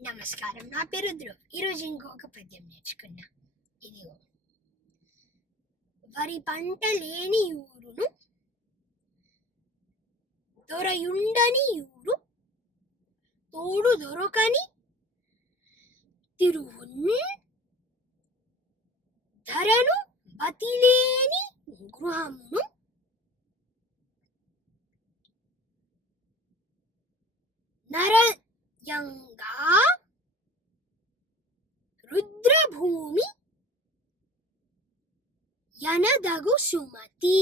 నమస్కారం. నా పేరు ధ్రువ్. ఈరోజు ఇంకొక పద్యం నేర్చుకున్నా. ఇదిగో. వరి పంట లేని ఊరును దొరయుండని ఊరు తోడు దొరకని తిరువున్ ధరను బతిలేని గృహమును నరయంగా రుద్రభూమి యనదగు సుమతి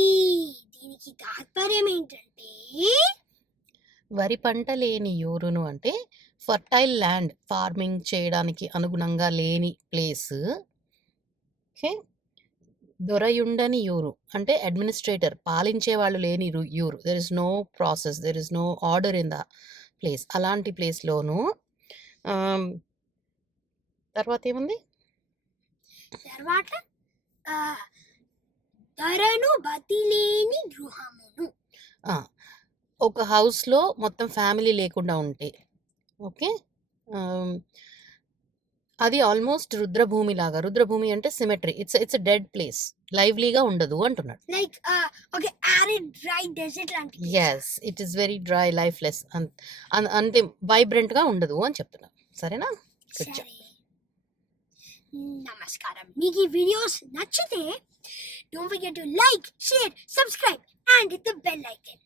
దీనికి తాత్పర్యం ఏంటంటే వరి పంట లేని యూరును అంటే ఫర్టైల్ ల్యాండ్ ఫార్మింగ్ చేయడానికి అనుగుణంగా లేని ప్లేస్ ఓకే? దొరయుండని యూరు అంటే అడ్మినిస్ట్రేటర్ పాలించే వాళ్ళు లేని యూరు there is no process there is no order in the place అలాంటి ప్లేస్లోను తర్వాత ఏముంది? తర్వాత ధరను బతిలేని గృహమును. ఒక హౌస్లో మొత్తం ఫ్యామిలీ లేకుండా ఉంటే ఓకే? అది ఆల్మోస్ట్ రుద్రభూమి లాగా రుద్రభూమి అంటే cemetery. It's it's dead place. లైవ్లీగా ఉండదు అంటున్నాడు. లైక్ ఒక యారిడ్ డ్రై డెజర్ట్ లాంటి yes it is very dry lifeless అంతే వైబ్రెంట్గా ఉండదు అని చెప్తున్నాను సరేనా? నమస్కారం. మీకు ఈ వీడియోస్ నచ్చితే Don't forget to like, share, subscribe and hit the bell icon.